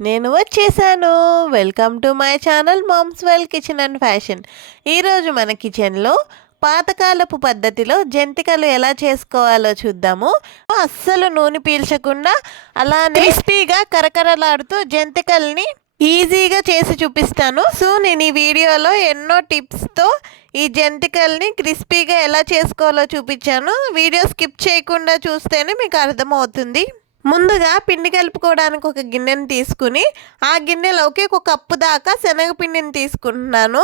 నేను వచ్చేసాను. Welcome to my channel moms well kitchen and fashion. ఈరోజు మన కిచెన్లో పాతకాలపు పద్ధతిలో జంతికలు ఎలా చేసుకోవాలో చూద్దాము. అస్సలు నూనె పీల్చకుండా అలా క్రిస్పీగా కరకరలాడుతూ జంతికల్ని ఈజీగా చేసి చూపిస్తాను. సో నేను ఈ వీడియోలో ఎన్నో టిప్స్తో ఈ జంతికల్ని క్రిస్పీగా ఎలా చేసుకోవాలో చూపించాను. వీడియో స్కిప్ చేయకుండా చూస్తేనే మీకు అర్థమవుతుంది. ముందుగా పిండి కలుపుకోవడానికి ఒక గిన్నెని తీసుకుని ఆ గిన్నెలోకి ఒక కప్పు దాకా శనగపిండిని తీసుకుంటున్నాను.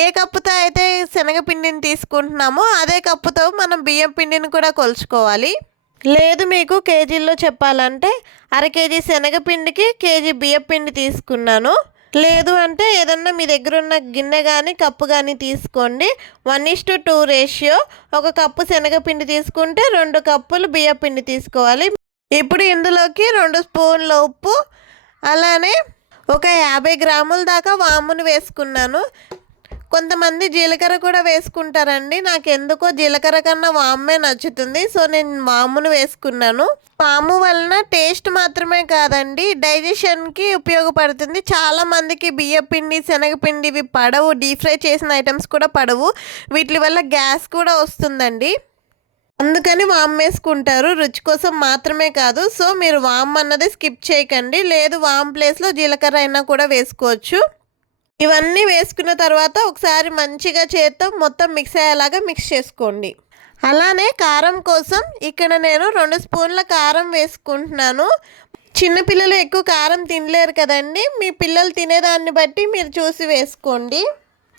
ఏ కప్పుతో అయితే శనగపిండిని తీసుకుంటున్నామో అదే కప్పుతో మనం బియ్యం పిండిని కూడా కొలుచుకోవాలి. లేదు మీకు కేజీల్లో చెప్పాలంటే అర కేజీ శనగపిండికి కేజీ బియ్యపిండి తీసుకున్నాను. లేదు అంటే ఏదన్నా మీ దగ్గర ఉన్న గిన్నె కానీ కప్పు కానీ తీసుకోండి. One is to two ratio. ఒక కప్పు శనగపిండి తీసుకుంటే రెండు కప్పులు బియ్యపిండి తీసుకోవాలి. ఇప్పుడు ఇందులోకి రెండు స్పూన్ల ఉప్పు అలానే ఒక యాభై గ్రాముల దాకా వామును వేసుకున్నాను. కొంతమంది జీలకర్ర కూడా వేసుకుంటారండి. నాకు ఎందుకో జీలకర్ర కన్నా వామే నచ్చుతుంది. సో నేను వామును వేసుకున్నాను. వాము వలన టేస్ట్ మాత్రమే కాదండి డైజెషన్కి ఉపయోగపడుతుంది. చాలామందికి బియ్యపిండి శనగపిండి ఇవి పడవు. డీప్ ఫ్రై చేసిన ఐటమ్స్ కూడా పడవు. వీటి వల్ల గ్యాస్ కూడా వస్తుందండి. అందుకని వామ్ వేసుకుంటారు రుచి కోసం మాత్రమే కాదు. సో మీరు వామ్ అన్నది స్కిప్ చేయకండి. లేదు వామ్ ప్లేస్లో జీలకర్ర అయినా కూడా వేసుకోవచ్చు. ఇవన్నీ వేసుకున్న తర్వాత ఒకసారి మంచిగా చేత్తో మొత్తం మిక్స్ అయ్యేలాగా మిక్స్ చేసుకోండి. అలానే కారం కోసం ఇక్కడ నేను రెండు స్పూన్ల కారం వేసుకుంటున్నాను. చిన్నపిల్లలు ఎక్కువ కారం తినలేరు కదండి. మీ పిల్లలు తినేదాన్ని బట్టి మీరు చూసి వేసుకోండి.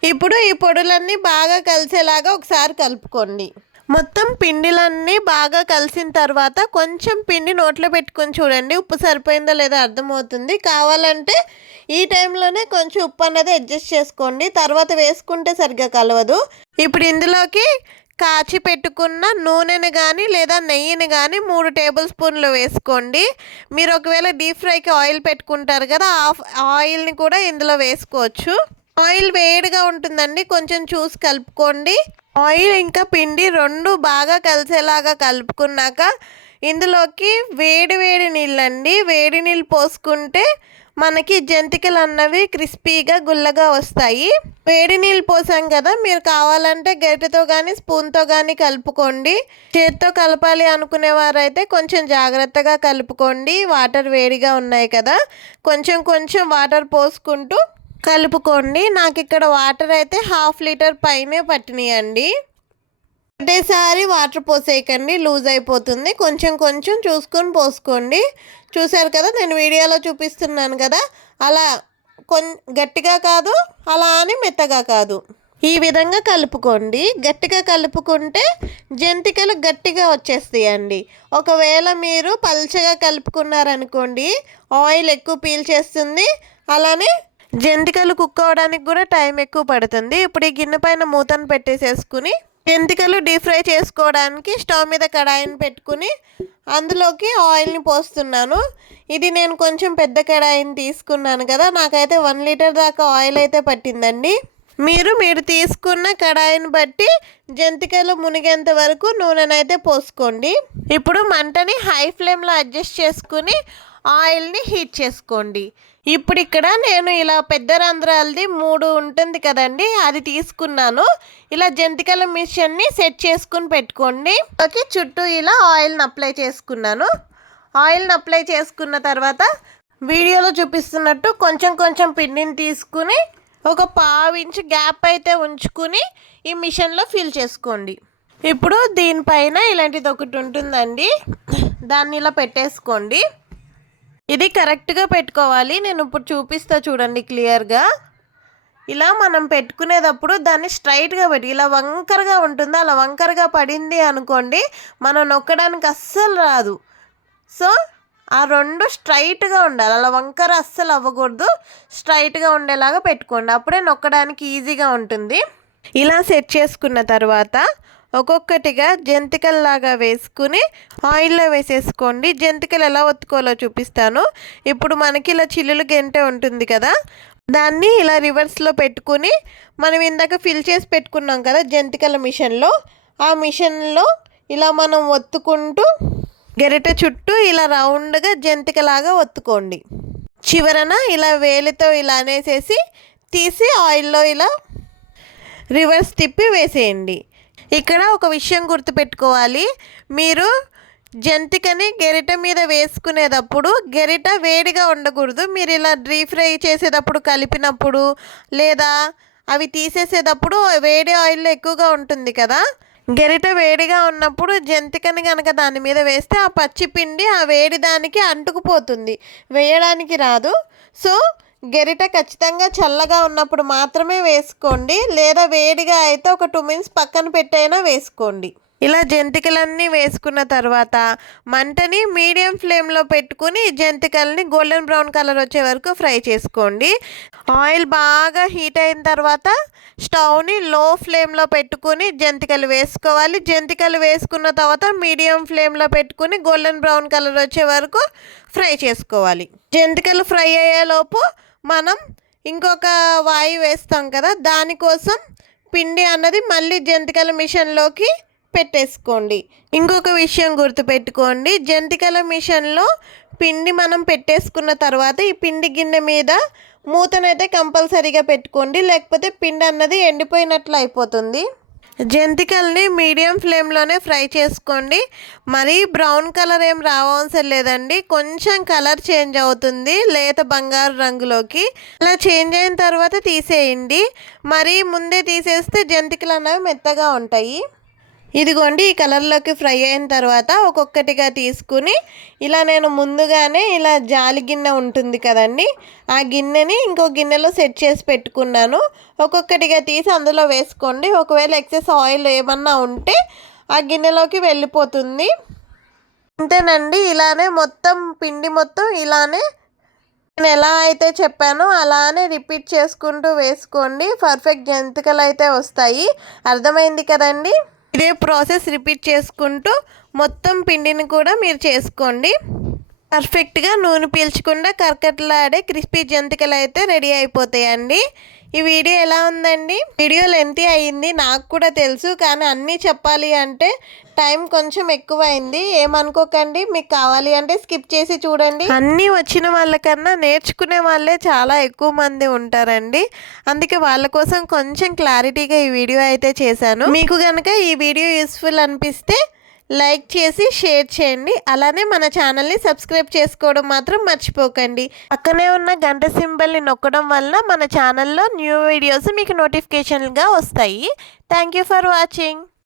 ఇప్పుడు ఈ పొడులన్నీ బాగా కలిసేలాగా ఒకసారి కలుపుకోండి. మొత్తం పిండిలన్నీ బాగా కలిసిన తర్వాత కొంచెం పిండి నోట్లో పెట్టుకొని చూడండి. ఉప్పు సరిపోయిందో లేదో అర్థమవుతుంది. కావాలంటే ఈ టైంలోనే కొంచెం ఉప్పు అన్నది అడ్జస్ట్ చేసుకోండి. తర్వాత వేసుకుంటే సరిగ్గా కలవదు. ఇప్పుడు ఇందులోకి కాచి పెట్టుకున్న నూనెని కానీ లేదా నెయ్యిని కానీ మూడు టేబుల్ స్పూన్లు వేసుకోండి. మీరు ఒకవేళ డీప్ ఫ్రైకి ఆయిల్ పెట్టుకుంటారు కదా ఆ ఆయిల్ని కూడా ఇందులో వేసుకోవచ్చు. ఆయిల్ వేడిగా ఉంటుందండి. కొంచెం చూసి కలుపుకోండి. ఆయిల్ ఇంకా పిండి రెండు బాగా కలిసేలాగా కలుపుకున్నాక ఇందులోకి వేడి వేడి నీళ్ళండి. వేడి నీళ్ళు పోసుకుంటే మనకి జంతికలు అన్నవి క్రిస్పీగా గుల్లగా వస్తాయి. వేడి నీళ్ళు పోసాం కదా మీరు కావాలంటే గరిటెతో కానీ స్పూన్తో కానీ కలుపుకోండి. చేతితో కలపాలి అనుకునేవారైతే కొంచెం జాగ్రత్తగా కలుపుకోండి. వాటర్ వేడిగా ఉన్నాయి కదా కొంచెం కొంచెం వాటర్ పోసుకుంటూ కలుపుకోండి. నాకు ఇక్కడ వాటర్ అయితే హాఫ్ లీటర్ పైనే పట్టినాయండి. ఒకటేసారి వాటర్ పోసేయకండి. లూజ్ అయిపోతుంది. కొంచెం కొంచెం చూసుకొని పోసుకోండి. చూసారు కదా నేను వీడియోలో చూపిస్తున్నాను కదా అలా కొన్ గట్టిగా కాదు అలా అని మెత్తగా కాదు. ఈ విధంగా కలుపుకోండి. గట్టిగా కలుపుకుంటే జంతికలు గట్టిగా వచ్చేస్తాయండి. ఒకవేళ మీరు పల్చగా కలుపుకున్నారనుకోండి ఆయిల్ ఎక్కువ పీల్చేస్తుంది. అలానే జంతికలు కుక్ కూడా టైం ఎక్కువ పడుతుంది. ఇప్పుడు ఈ గిన్నె పైన మూతను పెట్టేసేసుకుని జంతికలు డీప్ ఫ్రై చేసుకోవడానికి స్టవ్ మీద కడాయిని పెట్టుకుని అందులోకి ఆయిల్ని పోస్తున్నాను. ఇది నేను కొంచెం పెద్ద కడాయిని తీసుకున్నాను కదా నాకైతే వన్ లీటర్ దాకా ఆయిల్ అయితే పట్టిందండి. మీరు మీరు తీసుకున్న కడాయిని బట్టి జంతికలు మునిగేంత వరకు నూనెనైతే పోసుకోండి. ఇప్పుడు మంటని హై ఫ్లేమ్లో అడ్జస్ట్ చేసుకుని ఆయిల్ని హీట్ చేసుకోండి. ఇప్పుడు ఇక్కడ నేను ఇలా పెద్ద రంధ్రాలది మూడు ఉంటుంది కదండి అది తీసుకున్నాను. ఇలా జంతికల మిషన్ని సెట్ చేసుకుని పెట్టుకోండి. ఓకే చుట్టూ ఇలా ఆయిల్ని అప్లై చేసుకున్నాను. ఆయిల్ని అప్లై చేసుకున్న తర్వాత వీడియోలో చూపిస్తున్నట్టు కొంచెం కొంచెం పిండిని తీసుకుని ఒక పావు గ్యాప్ అయితే ఉంచుకుని ఈ మిషన్లో ఫిల్ చేసుకోండి. ఇప్పుడు దీనిపైన ఇలాంటిది ఒకటి ఉంటుందండి. దాన్ని ఇలా పెట్టేసుకోండి. ఇది కరెక్ట్గా పెట్టుకోవాలి. నేను ఇప్పుడు చూపిస్తా చూడండి క్లియర్గా. ఇలా మనం పెట్టుకునేటప్పుడు దాన్ని స్ట్రైట్గా పెట్టి. ఇలా వంకరగా ఉంటుంది? అలా వంకరగా పడింది అనుకోండి మనం నొక్కడానికి అస్సలు రాదు. సో ఆ రెండు స్ట్రైట్గా ఉండాలి. అలా వంకర అస్సలు అవ్వకూడదు. స్ట్రైట్గా ఉండేలాగా పెట్టుకోండి. అప్పుడే నొక్కడానికి ఈజీగా ఉంటుంది. ఇలా సెట్ చేసుకున్న తర్వాత ఒక్కొక్కటిగా జంతికల్లాగా వేసుకుని ఆయిల్లో వేసేసుకోండి. జంతికలు ఎలా ఒత్తుకోవాలో చూపిస్తాను. ఇప్పుడు మనకి ఇలా చిల్లులు గెంటే ఉంటుంది కదా దాన్ని ఇలా రివర్స్లో పెట్టుకుని మనం ఇందాక ఫిల్ చేసి పెట్టుకున్నాం కదా జంతికల మిషన్లో ఆ మిషన్లో ఇలా మనం ఒత్తుకుంటూ గెరిట చుట్టూ ఇలా రౌండ్గా జంతికలాగా ఒత్తుకోండి. చివరన ఇలా వేలితో ఇలా అనేసేసి తీసి ఆయిల్లో ఇలా రివర్స్ తిప్పి వేసేయండి. ఇక్కడ ఒక విషయం గుర్తుపెట్టుకోవాలి. మీరు జంతికని గెరిట మీద వేసుకునేటప్పుడు గెరిట వేడిగా ఉండకూడదు. మీరు ఇలా డ్రీ ఫ్రై చేసేటప్పుడు కలిపినప్పుడు లేదా అవి తీసేసేటప్పుడు వేడి ఆయిల్ ఎక్కువగా ఉంటుంది కదా. గెరిట వేడిగా ఉన్నప్పుడు జంతికని కనుక దాని మీద వేస్తే ఆ పచ్చి పిండి ఆ వేడి దానికి అంటుకుపోతుంది. వేయడానికి రాదు. సో గెరిట ఖచ్చితంగా చల్లగా ఉన్నప్పుడు మాత్రమే వేసుకోండి. లేదా వేడిగా అయితే ఒక టూ మినిట్స్ పక్కన పెట్టైనా వేసుకోండి. ఇలా జంతికలన్నీ వేసుకున్న తర్వాత మంటని మీడియం ఫ్లేమ్లో పెట్టుకుని జంతికల్ని గోల్డెన్ బ్రౌన్ కలర్ వచ్చే వరకు ఫ్రై చేసుకోండి. ఆయిల్ బాగా హీట్ అయిన తర్వాత స్టవ్ని లో ఫ్లేమ్లో పెట్టుకుని జంతికలు వేసుకోవాలి. జంతికలు వేసుకున్న తర్వాత మీడియం ఫ్లేమ్లో పెట్టుకుని గోల్డెన్ బ్రౌన్ కలర్ వచ్చే వరకు ఫ్రై చేసుకోవాలి. జంతికలు ఫ్రై అయ్యేలోపు మనం ఇంకొక వాయి వేస్తాం కదా దానికోసం పిండి అన్నది మళ్ళీ జంతికల మిషన్లోకి పెట్టేసుకోండి. ఇంకొక విషయం గుర్తుపెట్టుకోండి జంతికల మిషన్లో పిండి మనం పెట్టేసుకున్న తర్వాత ఈ పిండి గిన్నె మీద మూతనైతే కంపల్సరీగా పెట్టుకోండి లేకపోతే పిండి అన్నది ఎండిపోయినట్లు అయిపోతుంది. జంతికల్ని మీడియం ఫ్లేమ్లోనే ఫ్రై చేసుకోండి. మరీ బ్రౌన్ కలర్ ఏం రావాల్సిన లేదండి. కొంచెం కలర్ చేంజ్ అవుతుంది లేత బంగారు రంగులోకి. అలా చేంజ్ అయిన తర్వాత తీసేయండి. మరీ ముందే తీసేస్తే జంతికలు అనేవి మెత్తగా ఉంటాయి. ఇదిగోండి ఈ కలర్లోకి ఫ్రై అయిన తర్వాత ఒక్కొక్కటిగా తీసుకుని ఇలా నేను ముందుగానే ఇలా జాలి గిన్నె ఉంటుంది కదండి ఆ గిన్నెని ఇంకో గిన్నెలో సెట్ చేసి పెట్టుకున్నాను. ఒక్కొక్కటిగా తీసి అందులో వేసుకోండి. ఒకవేళ ఎక్సెస్ ఆయిల్ ఏమన్నా ఉంటే ఆ గిన్నెలోకి వెళ్ళిపోతుంది. అంతేనండి ఇలానే మొత్తం పిండి మొత్తం ఇలానే నేను ఎలా అయితే చెప్పానో అలానే రిపీట్ చేసుకుంటూ వేసుకోండి. పర్ఫెక్ట్ జంతికలు అయితే వస్తాయి. అర్థమైంది కదండి? ఇదే ప్రాసెస్ రిపీట్ చేసుకుంటూ మొత్తం పిండిని కూడా మీరు చేసుకోండి. పర్ఫెక్ట్గా నూనె పీల్చకుండా కరకట్లాడే క్రిస్పీ జంతికలు అయితే రెడీ అయిపోతాయండి. ఈ వీడియో ఎలా ఉందండి? వీడియో లెంతీ అయ్యింది నాకు కూడా తెలుసు కానీ అన్నీ చెప్పాలి అంటే టైం కొంచెం ఎక్కువ అయింది ఏమనుకోకండి మీకు కావాలి అంటే స్కిప్ చేసి చూడండి. అన్నీ వచ్చిన వాళ్ళకన్నా నేర్చుకునే వాళ్ళే చాలా ఎక్కువ మంది ఉంటారండి. అందుకే వాళ్ళ కోసం కొంచెం క్లారిటీగా ఈ వీడియో అయితే చేశాను. మీకు కనుక ఈ వీడియో యూస్ఫుల్ అనిపిస్తే లైక్ చేసి షేర్ చేయండి. అలానే మన ఛానల్ని సబ్స్క్రైబ్ చేసుకోవడం మాత్రం మర్చిపోకండి. పక్కనే ఉన్న గంట సింబల్ని నొక్కడం వల్ల మన ఛానల్లో న్యూ వీడియోస్ మీకు నోటిఫికేషన్గా వస్తాయి. Thank you for watching.